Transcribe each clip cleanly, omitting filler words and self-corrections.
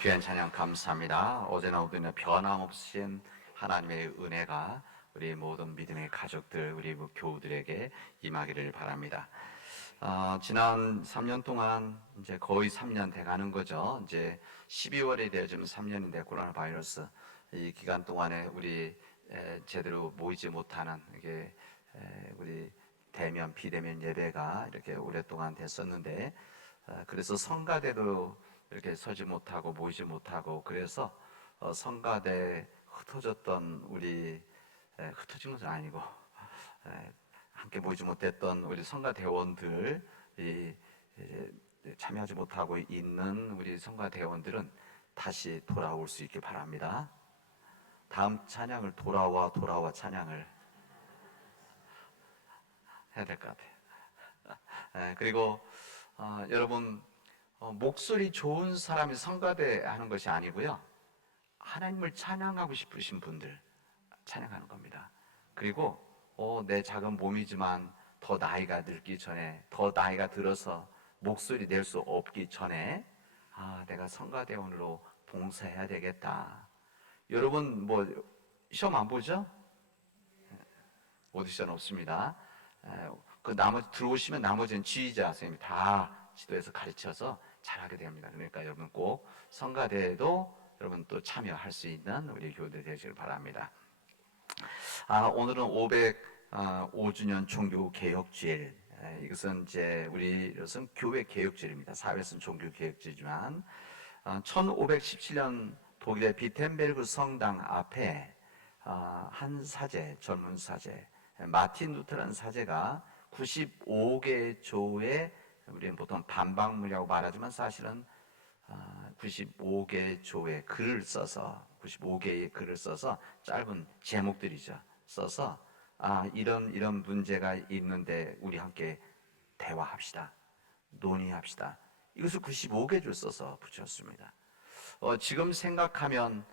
귀한 찬양 감사합니다. 어제나 오늘이나 변함없으신 하나님의 은혜가 우리 모든 믿음의 가족들, 우리 교우들에게 임하기를 바랍니다. 지난 3년 동안 이제 거의 3년 돼 가는 거죠. 이제 12월이 되어 지금 3년인데 코로나 바이러스 이 기간 동안에 우리 제대로 모이지 못하는 이게 우리 대면 비대면 예배가 이렇게 오랫동안 됐었는데 그래서 성가대도 이렇게 서지 못하고 모이지 못하고 그래서 성가대 흩어졌던 우리 흩어진 것은 아니고 함께 모이지 못했던 우리 성가대원들이 이제 참여하지 못하고 있는 우리 성가대원들은 다시 돌아올 수 있길 바랍니다. 다음 찬양을 돌아와 찬양을 해야 될 것 같아요. 그리고 여러분 목소리 좋은 사람이 성가대 하는 것이 아니고요, 하나님을 찬양하고 싶으신 분들 찬양하는 겁니다. 그리고 내 작은 몸이지만 더 나이가 들기 전에, 더 나이가 들어서 목소리 낼 수 없기 전에 내가 성가대원으로 봉사해야 되겠다. 여러분 뭐 시험 안 보죠? 오디션 없습니다. 그 나머지 들어오시면 나머지는 지휘자 선생님이 다 지도해서 가르쳐서 잘하게 됩니다. 그러니까 여러분 꼭 성가대에도 여러분 또 참여할 수 있는 우리 교우들 되시길 바랍니다. 오늘은 505주년 종교 개혁주일. 이것은 이제 우리로서는 교회 개혁주일입니다. 사회에서는 종교 개혁주일이지만 1517년 독일의 비텐베르그 성당 앞에 한 사제, 젊은 사제 마틴 루터라는 사제가 95개 조의, 우리는 보통 반박문이라고 말하지만 사실은 95개 조의 글을 써서, 95개의 글을 써서 짧은 제목들이죠. 써서 이런 문제가 있는데 우리 함께 대화합시다. 논의합시다. 이것을 95개 줄 써서 붙였습니다. 지금 생각하면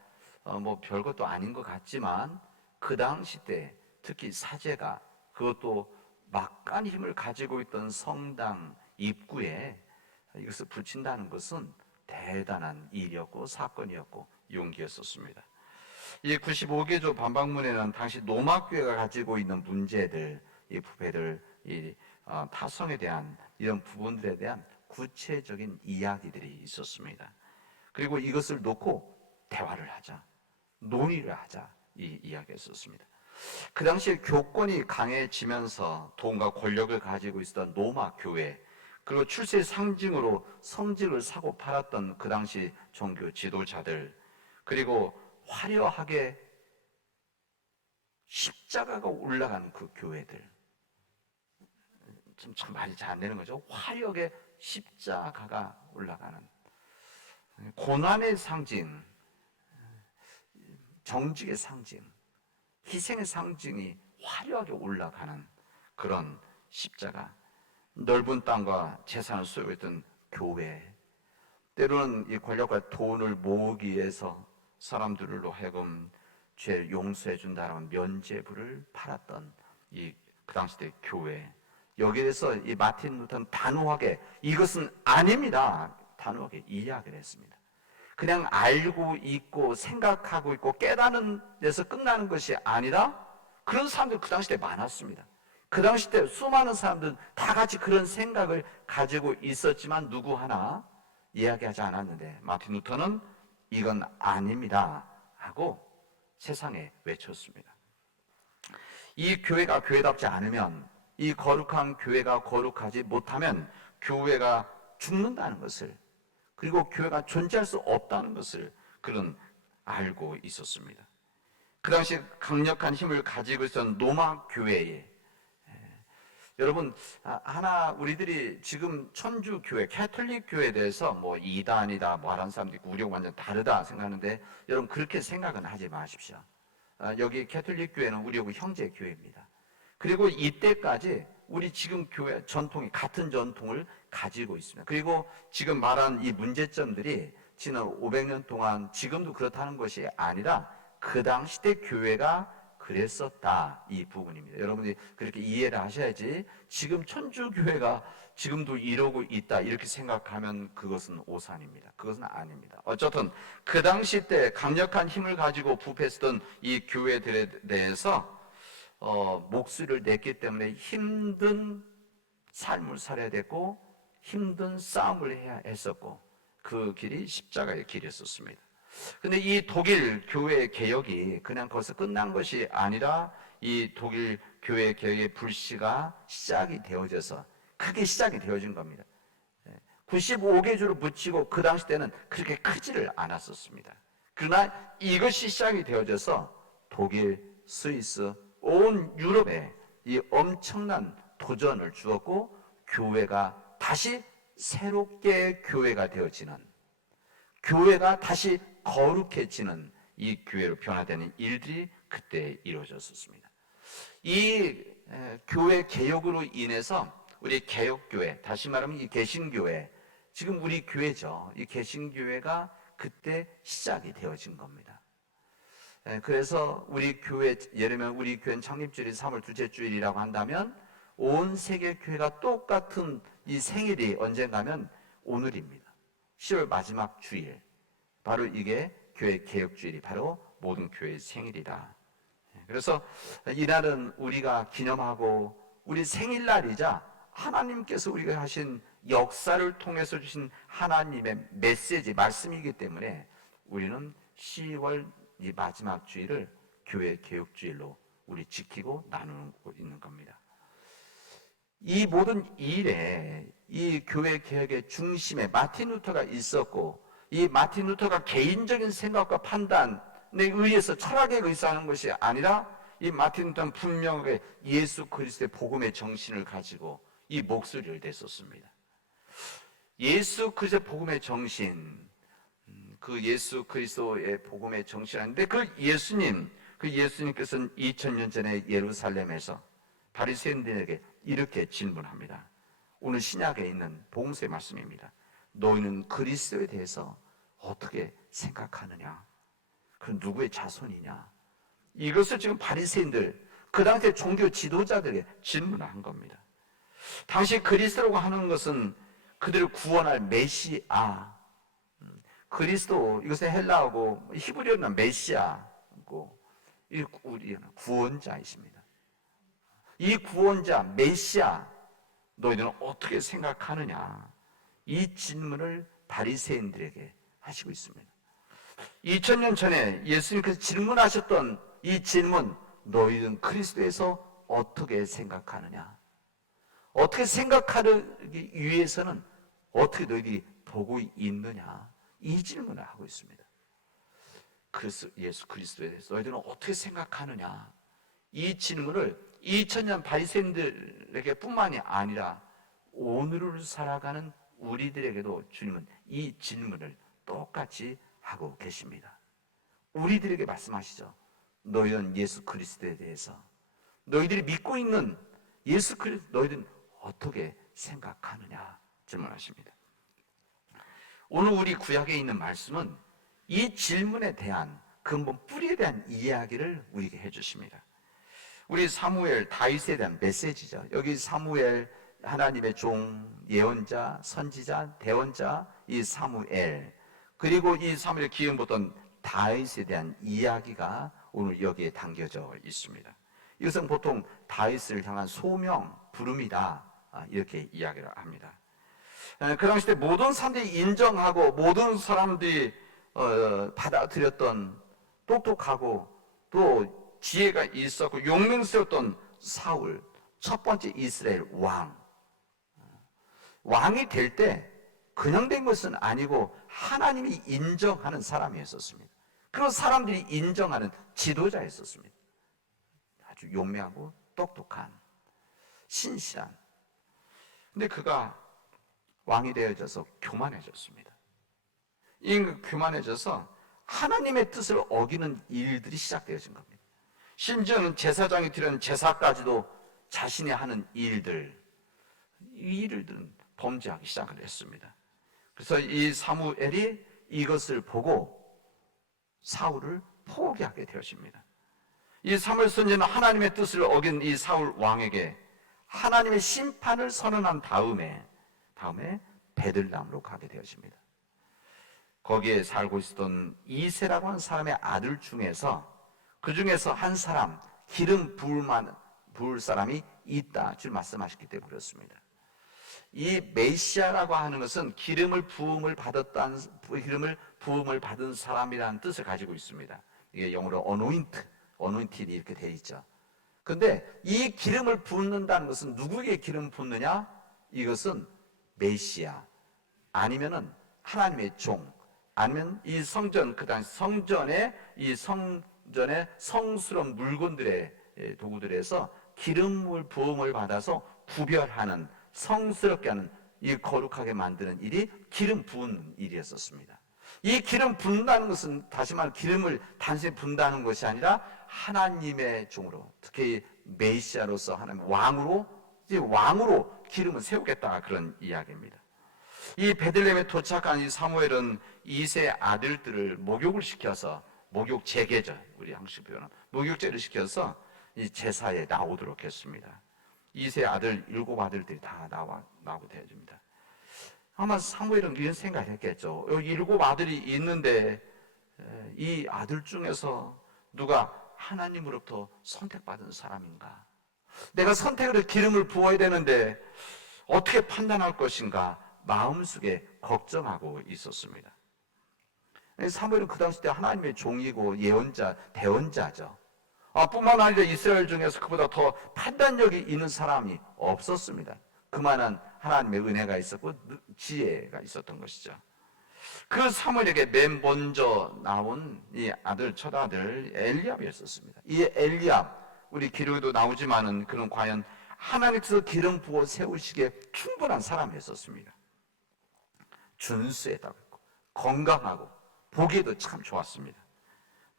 뭐 별것도 아닌 것 같지만 그 당시 때 특히 사제가, 그것도 막간 힘을 가지고 있던 성당 입구에 이것을 붙인다는 것은 대단한 일이었고 사건이었고 용기였었습니다. 이 95개조 반박문에는 당시 노마교회가 가지고 있는 문제들, 이 부패들, 이 타성에 대한 이런 부분들에 대한 구체적인 이야기들이 있었습니다. 그리고 이것을 놓고 대화를 하자, 논의를 하자, 이 이야기였었습니다. 그 당시에 교권이 강해지면서 돈과 권력을 가지고 있었던 로마 교회, 그리고 출세의 상징으로 성직을 사고 팔았던 그 당시 종교 지도자들, 그리고 화려하게 십자가가 올라가는 그 교회들, 참 말이 잘 안 되는 거죠. 화려하게 십자가가 올라가는 고난의 상징, 정직의 상징, 희생의 상징이 화려하게 올라가는 그런 십자가, 넓은 땅과 재산을 소유했던 교회, 때로는 이 권력과 돈을 모으기 위해서 사람들로 하여금 죄를 용서해 준다는 면죄부를 팔았던 그 당시 때 교회, 여기에 대해서 이 마틴 루터는 단호하게 이것은 아닙니다, 단호하게 이야기를 했습니다. 그냥 알고 있고 생각하고 있고 깨닫는 데서 끝나는 것이 아니라, 그런 사람들 그 당시 때 많았습니다. 그 당시 때 수많은 사람들은 다 같이 그런 생각을 가지고 있었지만 누구 하나 이야기하지 않았는데 마틴 루터는 이건 아닙니다 하고 세상에 외쳤습니다. 이 교회가 교회답지 않으면, 이 거룩한 교회가 거룩하지 못하면 교회가 죽는다는 것을, 그리고 교회가 존재할 수 없다는 것을 그는 알고 있었습니다. 그 당시 강력한 힘을 가지고 있었던 로마 교회에, 여러분 하나 우리들이 지금 천주 교회, 캐톨릭 교회에 대해서 뭐 이단이다 뭐 하는 사람도 있고 우리하고 완전 다르다 생각하는데, 여러분 그렇게 생각은 하지 마십시오. 여기 캐톨릭 교회는 우리하고 형제 교회입니다. 그리고 이때까지 우리 지금 교회 전통이 같은 전통을 가지고 있습니다. 그리고 지금 말한 이 문제점들이 지난 500년 동안 지금도 그렇다는 것이 아니라 그 당시 때 교회가 그랬었다, 이 부분입니다. 여러분이 그렇게 이해를 하셔야지 지금 천주교회가 지금도 이러고 있다 이렇게 생각하면 그것은 오산입니다. 그것은 아닙니다. 어쨌든 그 당시 때 강력한 힘을 가지고 부패했던 이 교회들에 대해서 목소리를 냈기 때문에 힘든 삶을 살아야 됐고 힘든 싸움을 해야 했었고 그 길이 십자가의 길이었습니다. 근데 이 독일 교회 개혁이 그냥 거기서 끝난 것이 아니라 이 독일 교회 개혁의 불씨가 시작이 되어져서 크게 시작이 되어진 겁니다. 95개주를 붙이고 그 당시 때는 그렇게 크지를 않았었습니다. 그러나 이것이 시작이 되어져서 독일, 스위스, 온 유럽에 이 엄청난 도전을 주었고 교회가 다시 새롭게 교회가 되어지는, 교회가 다시 거룩해지는 이 교회로 변화되는 일들이 그때 이루어졌었습니다. 이 교회 개혁으로 인해서 우리 개혁교회, 다시 말하면 이 개신교회, 지금 우리 교회죠. 이 개신교회가 그때 시작이 되어진 겁니다. 그래서 우리 교회, 예를 들면 우리 교회는 창립주일이 3월 둘째 주일이라고 한다면 온 세계 교회가 똑같은 이 생일이 언젠가면 오늘입니다. 10월 마지막 주일, 바로 이게 교회 개혁주일이 바로 모든 교회의 생일이다. 그래서 이날은 우리가 기념하고 우리 생일날이자 하나님께서 우리가 하신 역사를 통해서 주신 하나님의 메시지, 말씀이기 때문에 우리는 10월 이 마지막 주일을 교회 개혁주일로 우리 지키고 나누고 있는 겁니다. 이 모든 일에 이 교회 개혁의 중심에 마틴 루터가 있었고, 이 마틴 루터가 개인적인 생각과 판단에 의해서 철학에 의지하는 것이 아니라 이 마틴 루터는 분명하게 예수 그리스도의 복음의 정신을 가지고 이 목소리를 냈었습니다. 예수 그리스도의 복음의 정신, 그 예수 그리스도의 복음의 정신인데 그 예수님께서는 2000년 전에 예루살렘에서 바리새인들에게 이렇게 질문합니다. 오늘 신약에 있는 복음서의 말씀입니다. 너희는 그리스도에 대해서 어떻게 생각하느냐? 그 누구의 자손이냐? 이것을 지금 바리새인들, 그 당시의 종교 지도자들에게 질문한 겁니다. 당시 그리스도라고 하는 것은 그들을 구원할 메시아, 그리스도, 이것은 헬라어고 히브리어는 메시아고 우리 구원자이십니다. 이 구원자 메시아 너희들은 어떻게 생각하느냐? 이 질문을 바리새인들에게 하시고 있습니다. 2000년 전에 예수님께서 질문하셨던 이 질문, 너희는 그리스도에서 어떻게 생각하느냐? 어떻게 생각하기 위해서는 어떻게 너희들이 보고 있느냐? 이 질문을 하고 있습니다. 그래서 예수 그리스도에 대해서 너희들은 어떻게 생각하느냐? 이 질문을 2000년 바리새인들에게 뿐만이 아니라 오늘을 살아가는 우리들에게도 주님은 이 질문을 똑같이 하고 계십니다. 우리들에게 말씀하시죠. 너희는 예수 그리스도에 대해서, 너희들이 믿고 있는 예수 그리스도 너희들은 어떻게 생각하느냐 질문하십니다. 오늘 우리 구약에 있는 말씀은 이 질문에 대한 근본 뿌리에 대한 이야기를 우리에게 해주십니다. 우리 사무엘 다윗에 대한 메시지죠. 여기 사무엘 하나님의 종, 예언자, 선지자, 대언자 이 사무엘, 그리고 이 사무엘의 기름 부었던 다윗에 대한 이야기가 오늘 여기에 담겨져 있습니다. 이것은 보통 다윗을 향한 소명, 부름이다 이렇게 이야기를 합니다. 그 당시 때 모든 사람들이 인정하고 모든 사람들이 받아들였던 똑똑하고 또 지혜가 있었고 용맹스러웠던 사울, 첫 번째 이스라엘 왕이 될 때 그냥 된 것은 아니고 하나님이 인정하는 사람이었습니다. 그리고 사람들이 인정하는 지도자였습니다. 아주 용맹하고 똑똑한, 신실한. 근데 그가 왕이 되어져서 교만해졌습니다. 이 교만해져서 하나님의 뜻을 어기는 일들이 시작되어진 겁니다. 심지어는 제사장이 드리는 제사까지도 자신이 하는 일들, 이 일들은 범죄하기 시작을 했습니다. 그래서 이 사무엘이 이것을 보고 사울을 포기하게 되어집니다. 이 사무엘 선지자는 하나님의 뜻을 어긴 이 사울 왕에게 하나님의 심판을 선언한 다음에 베들레헴으로 가게 되어집니다. 거기에 살고 있었던 이새라고 하는 사람의 아들 중에서 그 중에서 한 사람 기름 부을 사람이 있다 줄 말씀하셨기 때문에 그렇습니다. 이 메시아라고 하는 것은 기름을 부음을 받은 사람이라는 뜻을 가지고 있습니다. 이게 영어로 anointed 이렇게 되어 있죠. 근데 이 기름을 붓는다는 것은 누구에게 기름 붓느냐? 이것은 메시아 아니면은 하나님의 종 아니면 이 성전 그 당시 성전의 성스러운 물건들의 도구들에서 기름을 부음을 받아서 구별하는 성스럽게 하는 이 거룩하게 만드는 일이 기름 부은 일이었었습니다. 이 기름 붓는다는 것은 다시 말해 기름을 단순히 붓는다는 것이 아니라 하나님의 종으로 특히 메시아로서 하나님 왕으로 기름을 세우겠다 그런 이야기입니다. 이 베들레헴에 도착한 이 사무엘은 이세 아들들을 목욕을 시켜서 목욕 제계죠. 우리 한식 표현은 목욕제를 시켜서 이 제사에 나오도록 했습니다. 이세 아들 7 아들들이 다 나오게 되어집니다. 아마 사무엘은 이런 생각을 했겠죠. 여기 7 아들이 있는데 이 아들 중에서 누가 하나님으로부터 선택받은 사람인가? 내가 선택으로 기름을 부어야 되는데 어떻게 판단할 것인가? 마음속에 걱정하고 있었습니다. 사무엘은 그 당시 때 하나님의 종이고 예언자, 대언자죠. 뿐만 아니라 이스라엘 중에서 그보다 더 판단력이 있는 사람이 없었습니다. 그만한 하나님의 은혜가 있었고 지혜가 있었던 것이죠. 그 사무엘에게 맨 먼저 나온 이 첫 아들 엘리압이었습니다. 이 엘리압 우리 기록에도 나오지만은 그런 과연 하나님께서 기름 부어 세우시기에 충분한 사람이었습니다. 준수했다고 했고 건강하고 보기에도 참 좋았습니다.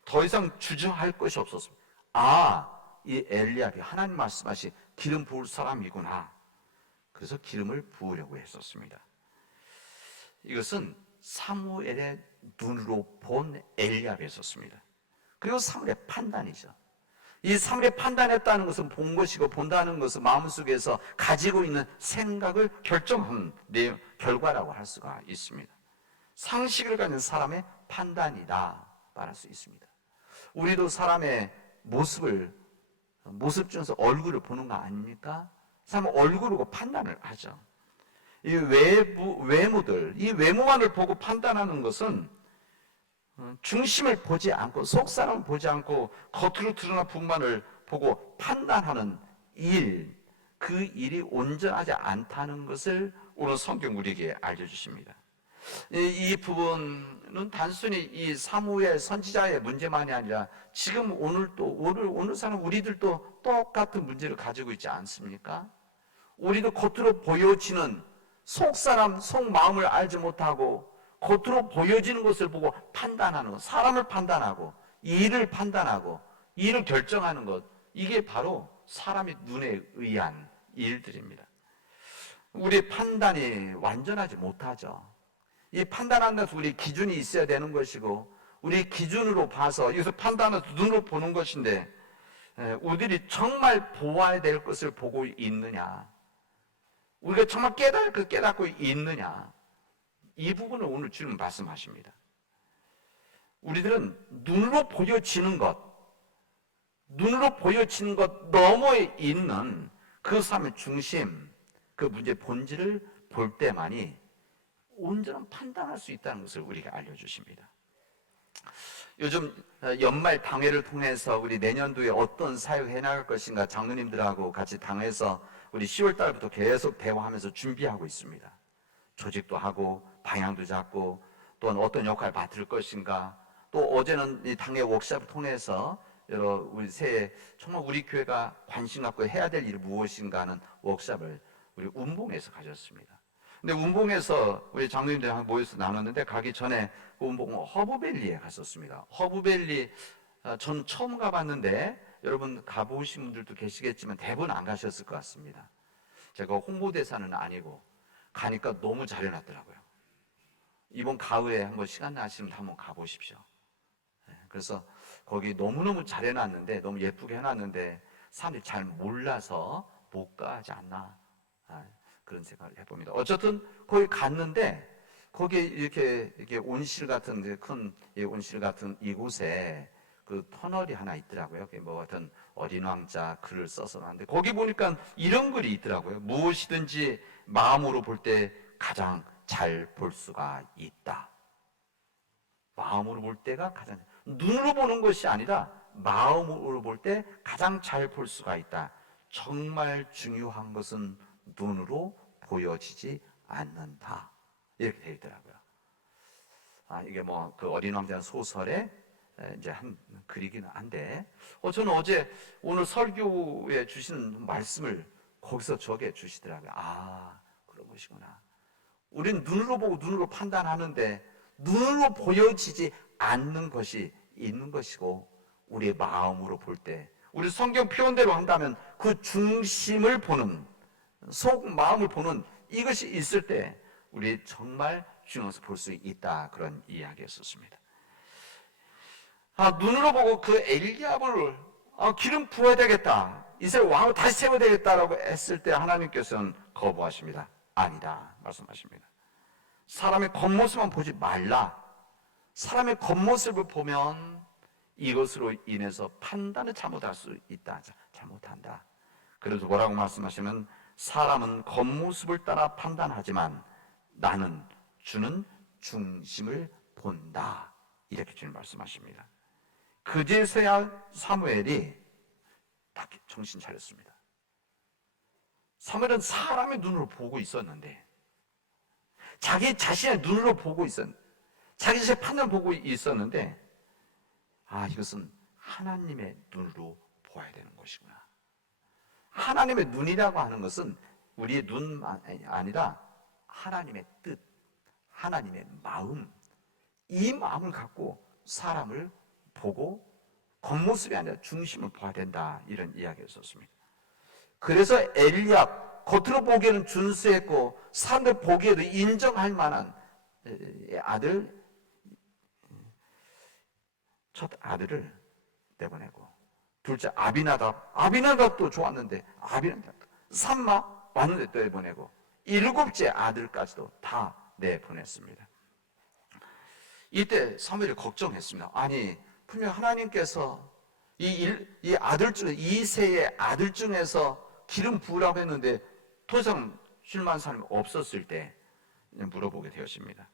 더 이상 주저할 것이 없었습니다. 이 엘리압이 하나님 말씀하신 기름 부을 사람이구나. 그래서 기름을 부으려고 했었습니다. 이것은 사무엘의 눈으로 본 엘리압이었습니다. 그리고 사무엘의 판단이죠. 이 사무엘의 판단했다는 것은 본 것이고 본다는 것은 마음속에서 가지고 있는 생각을 결정한 결과라고 할 수가 있습니다. 상식을 가진 사람의 판단이다 말할 수 있습니다. 우리도 사람의 모습 중에서 얼굴을 보는 거 아닙니까? 사람은 얼굴로 판단을 하죠. 이 외모들, 이 외모만을 보고 판단하는 것은 중심을 보지 않고 속사람을 보지 않고 겉으로 드러난 부분만을 보고 판단하는 일, 그 일이 온전하지 않다는 것을 오늘 성경 우리에게 알려주십니다. 이 부분은 단순히 이 사무엘 선지자의 문제만이 아니라 지금 오늘 사는 우리들도 똑같은 문제를 가지고 있지 않습니까? 우리도 겉으로 보여지는 속사람, 속마음을 알지 못하고 겉으로 보여지는 것을 보고 판단하는 것, 사람을 판단하고 일을 판단하고 일을 결정하는 것, 이게 바로 사람의 눈에 의한 일들입니다. 우리의 판단이 완전하지 못하죠. 이 판단하는 것은 우리 기준이 있어야 되는 것이고 우리 기준으로 봐서 이것을 판단해서 눈으로 보는 것인데 우리들이 정말 보아야 될 것을 보고 있느냐, 우리가 정말 깨닫고 있느냐, 이 부분을 오늘 주님 말씀하십니다. 우리들은 눈으로 보여지는 것 너머에 있는 그 삶의 중심, 그 문제의 본질을 볼 때만이 온전한 판단할 수 있다는 것을 우리가 알려주십니다. 요즘 연말 당회를 통해서 우리 내년도에 어떤 사역 해나갈 것인가 장로님들하고 같이 당회에서 우리 10월 달부터 계속 대화하면서 준비하고 있습니다. 조직도 하고 방향도 잡고 또 어떤 역할을 맡을 것인가, 또 어제는 이 당회 워크숍을 통해서 우리 새해 정말 우리 교회가 관심 갖고 해야 될 일이 무엇인가 하는 워크숍을 우리 운봉에서 가졌습니다. 근데 운봉에서 우리 장로님들 모여서 나눴는데 가기 전에 그 운봉 허브밸리에 갔었습니다. 허브밸리 전 처음 가봤는데 여러분 가보신 분들도 계시겠지만 대부분 안 가셨을 것 같습니다. 제가 홍보대사는 아니고 가니까 너무 잘 해놨더라고요. 이번 가을에 한번 시간 나시면 한번 가보십시오. 그래서 거기 너무너무 잘 해놨는데, 너무 예쁘게 해놨는데 사람들이 잘 몰라서 못 가지 않나, 그런 생각을 해봅니다. 어쨌든 거기 갔는데 거기에 이렇게 온실 같은 큰 온실 같은 이곳에 그 터널이 하나 있더라고요. 그게 뭐 같은 어린 왕자 글을 써서 하는데 거기 보니까 이런 글이 있더라고요. 무엇이든지 마음으로 볼 때 가장 잘 볼 수가 있다. 마음으로 볼 때가 가장, 눈으로 보는 것이 아니라 마음으로 볼 때 가장 잘 볼 수가 있다. 정말 중요한 것은 눈으로 보여지지 않는다. 이렇게 되어 있더라고요. 이게 뭐 그 어린 왕자 소설의 이제 한 글이긴 한데, 저는 오늘 설교에 주신 말씀을 거기서 적어 주시더라고요. 그런 것이구나. 우리는 눈으로 보고 눈으로 판단하는데 눈으로 보여지지 않는 것이 있는 것이고, 우리의 마음으로 볼 때, 우리 성경 표현대로 한다면 그 중심을 보는, 속 마음을 보는 이것이 있을 때 우리 정말 중요한 것을 볼 수 있다. 그런 이야기였었습니다. 눈으로 보고 그 엘리압을 기름 부어야 되겠다, 이스라엘 왕을 다시 세워야 되겠다라고 했을 때 하나님께서는 거부하십니다. 아니다 말씀하십니다. 사람의 겉모습만 보지 말라. 사람의 겉모습을 보면 이것으로 인해서 판단을 잘못할 수 있다. 잘못한다. 그래서 뭐라고 말씀하시면, 사람은 겉모습을 따라 판단하지만 나는 주는 중심을 본다. 이렇게 주님 말씀하십니다. 그제서야 사무엘이 딱 정신 차렸습니다. 사무엘은 사람의 눈으로 보고 있었는데, 자기 자신의 눈으로 보고 있었는데, 자기 자신의 판단을 보고 있었는데, 이것은 하나님의 눈으로 보아야 되는 것이구나. 하나님의 눈이라고 하는 것은 우리의 눈이 아니라 하나님의 뜻, 하나님의 마음, 이 마음을 갖고 사람을 보고 겉모습이 아니라 중심을 봐야 된다. 이런 이야기를 썼습니다. 그래서 엘리압, 겉으로 보기에는 준수했고 사람들 보기에도 인정할 만한 아들, 첫 아들을 내보내고, 둘째 아비나답도 좋았는데 아비나답, 삼마 왔는데 또 내보내고, 일곱째 아들까지도 다 내보냈습니다. 이때 사무엘이 걱정했습니다. 분명 하나님께서 이 아들 중에, 이세의 아들 중에서 기름 부으라고 했는데 더 이상 실망한 사람이 없었을 때 물어보게 되었습니다.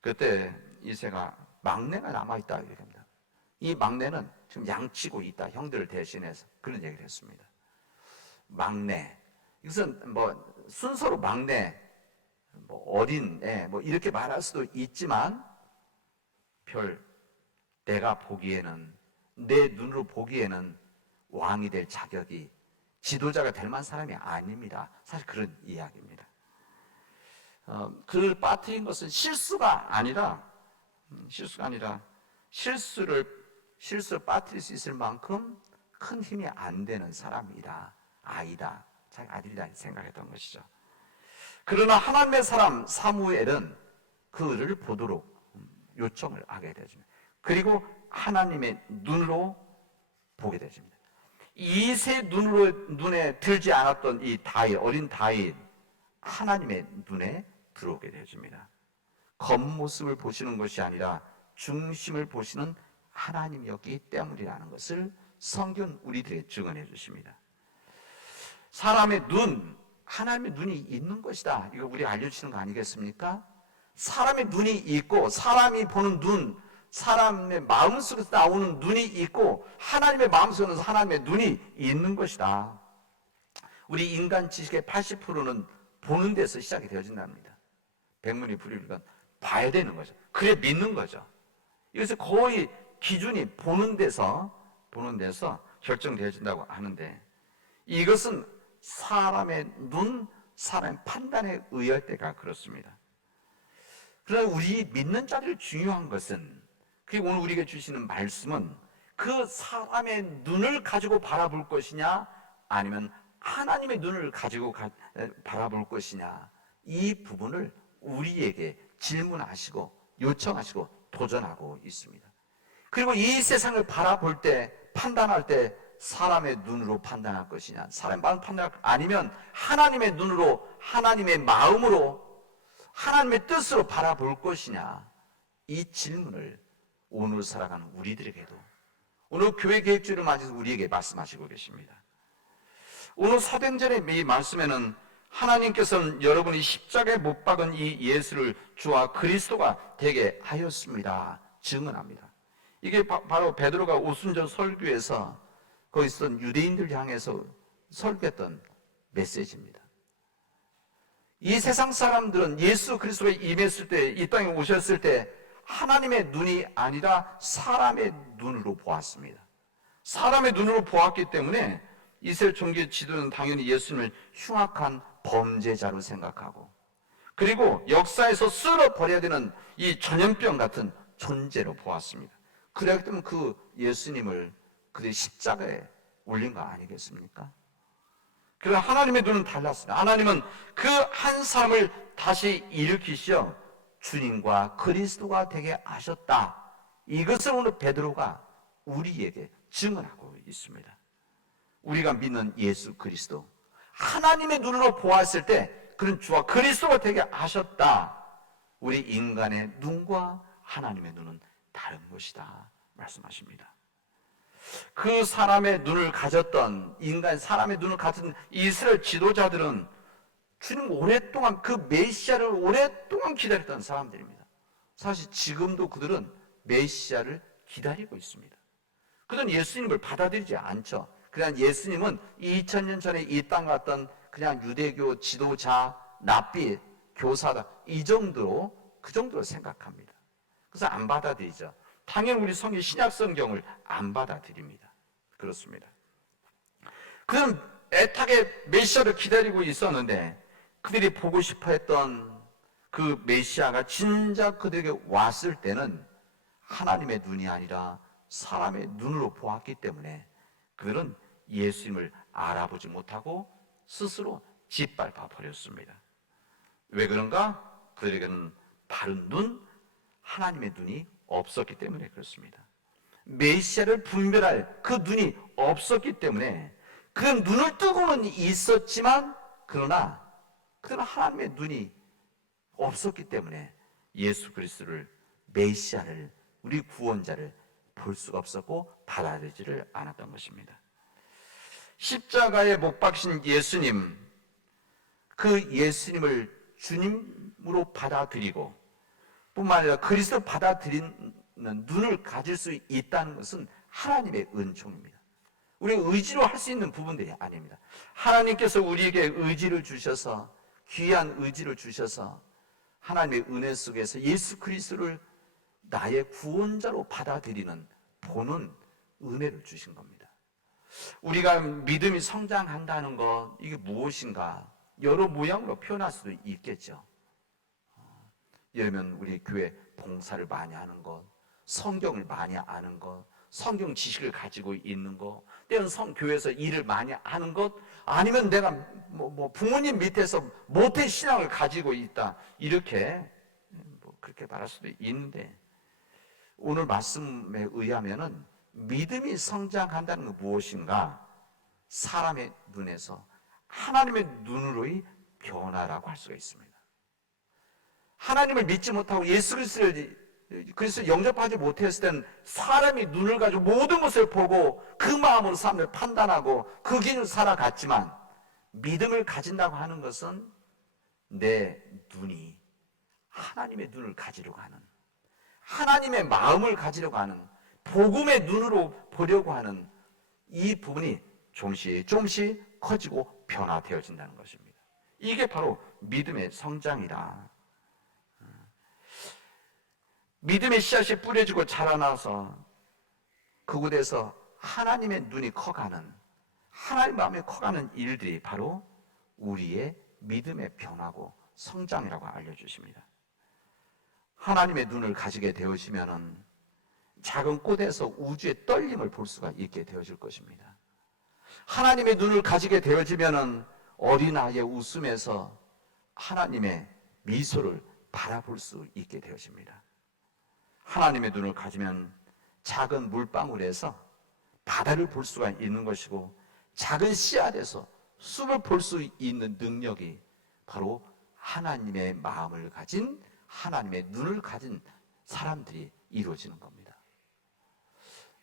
그때 이세가 막내가 남아있다 얘기합니다. 이 막내는 지금 양치고 있다, 형들을 대신해서. 그런 얘기를 했습니다. 막내, 이것은 뭐 순서로 막내, 뭐 어린 애, 뭐 이렇게 말할 수도 있지만, 내가 보기에는, 내 눈으로 보기에는 왕이 될 자격이, 지도자가 될 만한 사람이 아닙니다. 사실 그런 이야기입니다. 그를 빠뜨린 것은 실수가 아니라 실수를 빠뜨릴 수 있을 만큼 큰 힘이 안 되는 사람이다, 아이다, 자기 아들이다 생각했던 것이죠. 그러나 하나님의 사람 사무엘은 그를 보도록 요청을 하게 되십니다. 그리고 하나님의 눈으로 보게 되십니다. 이세 눈에 들지 않았던 이 다윗, 어린 다윗, 하나님의 눈에 들어오게 되어집니다. 겉모습을 보시는 것이 아니라 중심을 보시는 하나님이었기 때문이라는 것을 성경 우리들에게 증언해 주십니다. 사람의 눈, 하나님의 눈이 있는 것이다. 이거 우리 알려주시는 거 아니겠습니까? 사람의 눈이 있고, 사람이 보는 눈, 사람의 마음속에서 나오는 눈이 있고, 하나님의 마음속에서 하나님의 눈이 있는 것이다. 우리 인간 지식의 80%는 보는 데서 시작이 되어진답니다. 백문이 불여일견, 봐야 되는 거죠. 그래 믿는 거죠. 이것은 거의 기준이 보는 데서 결정되어진다고 하는데, 이것은 사람의 눈, 사람의 판단에 의할 때가 그렇습니다. 그러나 우리 믿는 자들 중요한 것은, 그리고 오늘 우리에게 주시는 말씀은 그 사람의 눈을 가지고 바라볼 것이냐, 아니면 하나님의 눈을 가지고 바라볼 것이냐, 이 부분을 우리에게 질문하시고 요청하시고 도전하고 있습니다. 그리고 이 세상을 바라볼 때, 판단할 때 사람의 눈으로 판단할 것이냐, 사람의 마음 판단할 것, 아니면 하나님의 눈으로, 하나님의 마음으로, 하나님의 뜻으로 바라볼 것이냐, 이 질문을 오늘 살아가는 우리들에게도, 오늘 교회 계획주를 맞아서 우리에게 말씀하시고 계십니다. 오늘 사도행전의 이 말씀에는 하나님께서는 여러분이 십자가에 못 박은 이 예수를 주와 그리스도가 되게 하였습니다 증언합니다. 이게 바로 베드로가 오순절 설교에서 거기 있던 유대인들 향해서 설교했던 메시지입니다. 이 세상 사람들은 예수 그리스도가 임했을 때, 이 땅에 오셨을 때 하나님의 눈이 아니라 사람의 눈으로 보았습니다. 사람의 눈으로 보았기 때문에 이스라엘 종교 지도는 당연히 예수님을 흉악한 범죄자로 생각하고, 그리고 역사에서 쓸어버려야 되는 이 전염병 같은 존재로 보았습니다. 그렇기 때문에 그 예수님을 그들이 십자가에 올린 거 아니겠습니까? 그러나 하나님의 눈은 달랐습니다. 하나님은 그 한 사람을 다시 일으키시어 주님과 그리스도가 되게 하셨다. 이것을 오늘 베드로가 우리에게 증언하고 있습니다. 우리가 믿는 예수 그리스도, 하나님의 눈으로 보았을 때 그런 주와 그리스도가 되게 하셨다. 우리 인간의 눈과 하나님의 눈은 다른 것이다 말씀하십니다. 그 사람의 눈을 가졌던, 인간 사람의 눈을 가진 이스라엘 지도자들은 주님 오랫동안, 그 메시아를 오랫동안 기다렸던 사람들입니다. 사실 지금도 그들은 메시아를 기다리고 있습니다. 그들은 예수님을 받아들이지 않죠. 그냥 예수님은 2000년 전에 이 땅 왔던 그냥 유대교 지도자, 랍비, 교사다, 이 정도로, 그 정도로 생각합니다. 그래서 안 받아들이죠. 당연히 우리 성경, 신약 성경을 안 받아들입니다. 그렇습니다. 그들은 애타게 메시아를 기다리고 있었는데, 그들이 보고 싶어 했던 그 메시아가 진작 그들에게 왔을 때는 하나님의 눈이 아니라 사람의 눈으로 보았기 때문에 그들은 예수님을 알아보지 못하고 스스로 짓밟아 버렸습니다. 왜 그런가? 그들에게는 다른 눈, 하나님의 눈이 없었기 때문에 그렇습니다. 메시아를 분별할 그 눈이 없었기 때문에, 그 눈을 뜨고는 있었지만 그러나 그들은 하나님의 눈이 없었기 때문에 예수 그리스도를, 메시아를, 우리 구원자를 볼 수가 없었고 받아들이지를 않았던 것입니다. 십자가에 못 박신 예수님, 그 예수님을 주님으로 받아들이고 뿐만 아니라 그리스도를 받아들이는 눈을 가질 수 있다는 것은 하나님의 은총입니다. 우리가 의지로 할 수 있는 부분들이 아닙니다. 하나님께서 우리에게 의지를 주셔서, 귀한 의지를 주셔서 하나님의 은혜 속에서 예수 그리스도를 나의 구원자로 받아들이는, 보는 은혜를 주신 겁니다. 우리가 믿음이 성장한다는 것, 이게 무엇인가? 여러 모양으로 표현할 수도 있겠죠. 예를 들면 우리 교회 봉사를 많이 하는 것, 성경을 많이 아는 것, 성경 지식을 가지고 있는 것, 때로는 교회에서 일을 많이 하는 것, 아니면 내가 부모님 밑에서 모태 신앙을 가지고 있다, 이렇게 그렇게 말할 수도 있는데, 오늘 말씀에 의하면은 믿음이 성장한다는 건 무엇인가? 사람의 눈에서 하나님의 눈으로의 변화라고 할 수가 있습니다. 하나님을 믿지 못하고 예수 그리스도를 영접하지 못했을 때는 사람이 눈을 가지고 모든 것을 보고 그 마음으로 사람을 판단하고 그 기준으로 살아갔지만, 믿음을 가진다고 하는 것은 내 눈이 하나님의 눈을 가지려고 하는, 하나님의 마음을 가지려고 하는, 복음의 눈으로 보려고 하는 이 부분이 조금씩 커지고 변화되어진다는 것입니다. 이게 바로 믿음의 성장이다. 믿음의 씨앗이 뿌려지고 자라나서 그곳에서 하나님의 눈이 커가는, 하나님의 마음이 커가는 일들이 바로 우리의 믿음의 변화고 성장이라고 알려주십니다. 하나님의 눈을 가지게 되어지면은 작은 꽃에서 우주의 떨림을 볼 수가 있게 되어질 것입니다. 하나님의 눈을 가지게 되어지면은 어린아이의 웃음에서 하나님의 미소를 바라볼 수 있게 되어집니다. 하나님의 눈을 가지면 작은 물방울에서 바다를 볼 수가 있는 것이고, 작은 씨앗에서 숲을 볼 수 있는 능력이 바로 하나님의 마음을 가진, 하나님의 눈을 가진 사람들이 이루어지는 겁니다.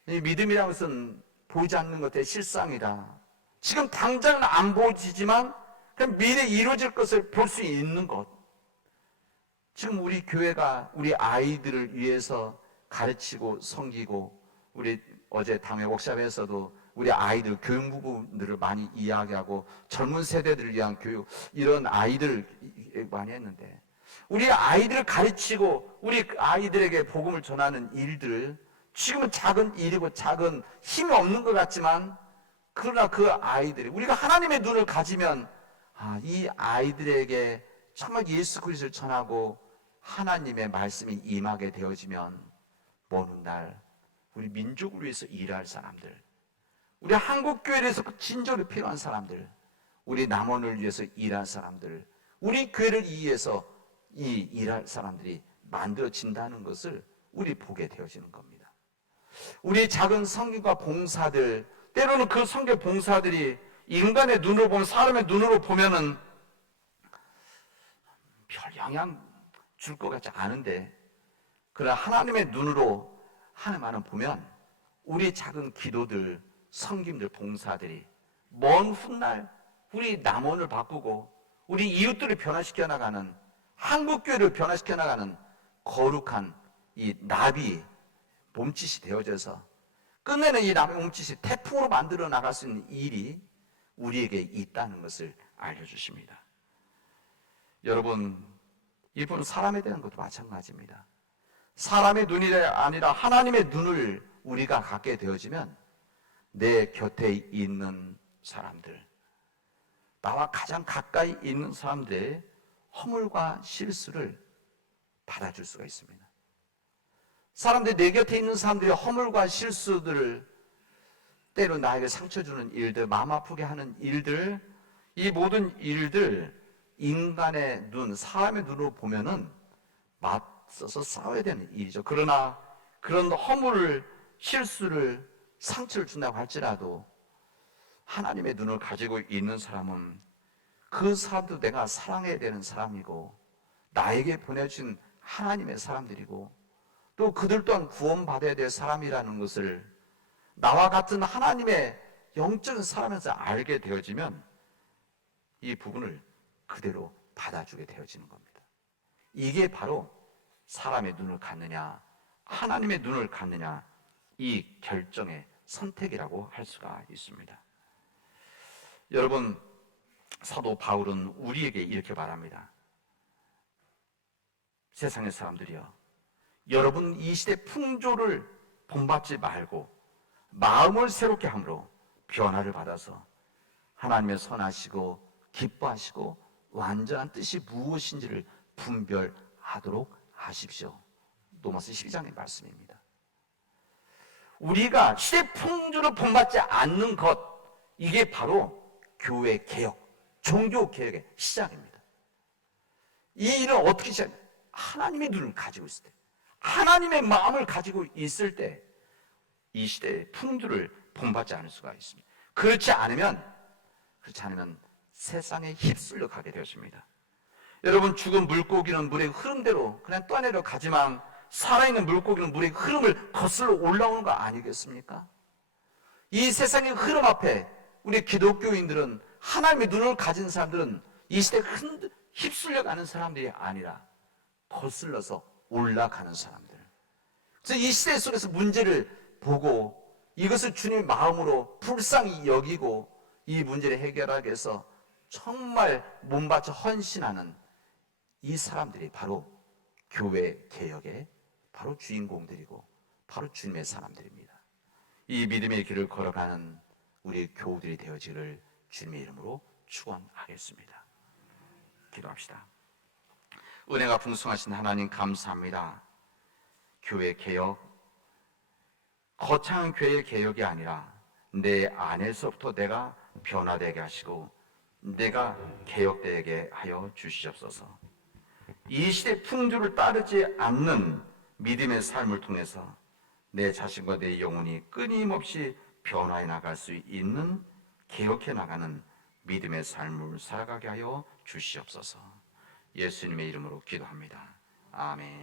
이 믿음이라는 것은 보이지 않는 것의 실상이다. 지금 당장은 안 보이지만 그냥 미래에 이루어질 것을 볼 수 있는 것. 지금 우리 교회가 우리 아이들을 위해서 가르치고 섬기고, 우리 어제 당회 워크숍에서도 우리 아이들 교육 부분들을 많이 이야기하고, 젊은 세대들을 위한 교육, 이런 아이들 많이 했는데, 우리 아이들을 가르치고 우리 아이들에게 복음을 전하는 일들, 지금은 작은 일이고 작은 힘이 없는 것 같지만, 그러나 그 아이들이, 우리가 하나님의 눈을 가지면 이 아이들에게 정말 예수 그리스도를 전하고 하나님의 말씀이 임하게 되어지면, 먼 훗날 우리 민족을 위해서 일할 사람들, 우리 한국교회에서 진정으로 필요한 사람들, 우리 남원을 위해서 일할 사람들, 우리 교회를 위해서 일할 사람들이 만들어진다는 것을 우리 보게 되어지는 겁니다. 우리 작은 선교과 봉사들, 때로는 그 선교 봉사들이 인간의 눈으로 보면, 사람의 눈으로 보면은 별 영향 줄 것 같지 않은데, 그러나 하나님의 눈으로 하나님만은 보면 우리 작은 기도들, 섬김들, 봉사들이 먼 훗날 우리 남원을 바꾸고 우리 이웃들을 변화시켜 나가는, 한국교회를 변화시켜 나가는 거룩한 이 나비 몸짓이 되어져서 끝내는 이 나비 몸짓이 태풍으로 만들어 나갈 수 있는 일이 우리에게 있다는 것을 알려주십니다. 여러분, 이분 사람에 대한 것도 마찬가지입니다. 사람의 눈이 아니라 하나님의 눈을 우리가 갖게 되어지면 내 곁에 있는 사람들, 나와 가장 가까이 있는 사람들의 허물과 실수를 받아줄 수가 있습니다. 사람들이, 내 곁에 있는 사람들의 허물과 실수들을, 때로 나에게 상처 주는 일들, 마음 아프게 하는 일들, 이 모든 일들, 인간의 눈, 사람의 눈으로 보면은 맞서서 싸워야 되는 일이죠. 그러나 그런 허물을, 실수를, 상처를 준다고 할지라도 하나님의 눈을 가지고 있는 사람은 그 사람도 내가 사랑해야 되는 사람이고, 나에게 보내준 하나님의 사람들이고, 또 그들 또한 구원받아야 될 사람이라는 것을 나와 같은 하나님의 영적인 사람에서 알게 되어지면 이 부분을 그대로 받아주게 되어지는 겁니다. 이게 바로 사람의 눈을 갖느냐, 하나님의 눈을 갖느냐, 이 결정의 선택이라고 할 수가 있습니다. 여러분, 사도 바울은 우리에게 이렇게 말합니다. 세상의 사람들이여, 여러분 이 시대 풍조를 본받지 말고 마음을 새롭게 함으로 변화를 받아서 하나님의 선하시고 기뻐하시고 완전한 뜻이 무엇인지를 분별하도록 하십시오. 로마서 12장의 말씀입니다. 우리가 시대 풍조를 본받지 않는 것, 이게 바로 교회 개혁, 종교 개혁의 시작입니다. 이 일은 어떻게 시작해요? 하나님의 눈을 가지고 있을 때, 하나님의 마음을 가지고 있을 때 이 시대의 풍조를 본받지 않을 수가 있습니다. 그렇지 않으면 세상에 휩쓸려 가게 되었습니다. 여러분, 죽은 물고기는 물의 흐름대로 그냥 떠내려 가지만 살아있는 물고기는 물의 흐름을 거슬러 올라오는 거 아니겠습니까? 이 세상의 흐름 앞에 우리 기독교인들은, 하나님의 눈을 가진 사람들은 이 시대에 휩쓸려 가는 사람들이 아니라 거슬러서 올라가는 사람들. 그래서 이 시대 속에서 문제를 보고 이것을 주님의 마음으로 불쌍히 여기고 이 문제를 해결하기 위해서 정말 몸바쳐 헌신하는 이 사람들이 바로 교회 개혁의 바로 주인공들이고 바로 주님의 사람들입니다. 이 믿음의 길을 걸어가는 우리 교우들이 되어지기를 주님의 이름으로 축원하겠습니다. 기도합시다. 은혜가 풍성하신 하나님, 감사합니다. 교회 개혁, 거창한 교회 개혁이 아니라 내 안에서부터 내가 변화되게 하시고 내가 개혁되게 하여 주시옵소서. 이 시대 풍조를 따르지 않는 믿음의 삶을 통해서 내 자신과 내 영혼이 끊임없이 변화해 나갈 수 있는, 개혁해 나가는 믿음의 삶을 살아가게 하여 주시옵소서. 예수님의 이름으로 기도합니다. 아멘.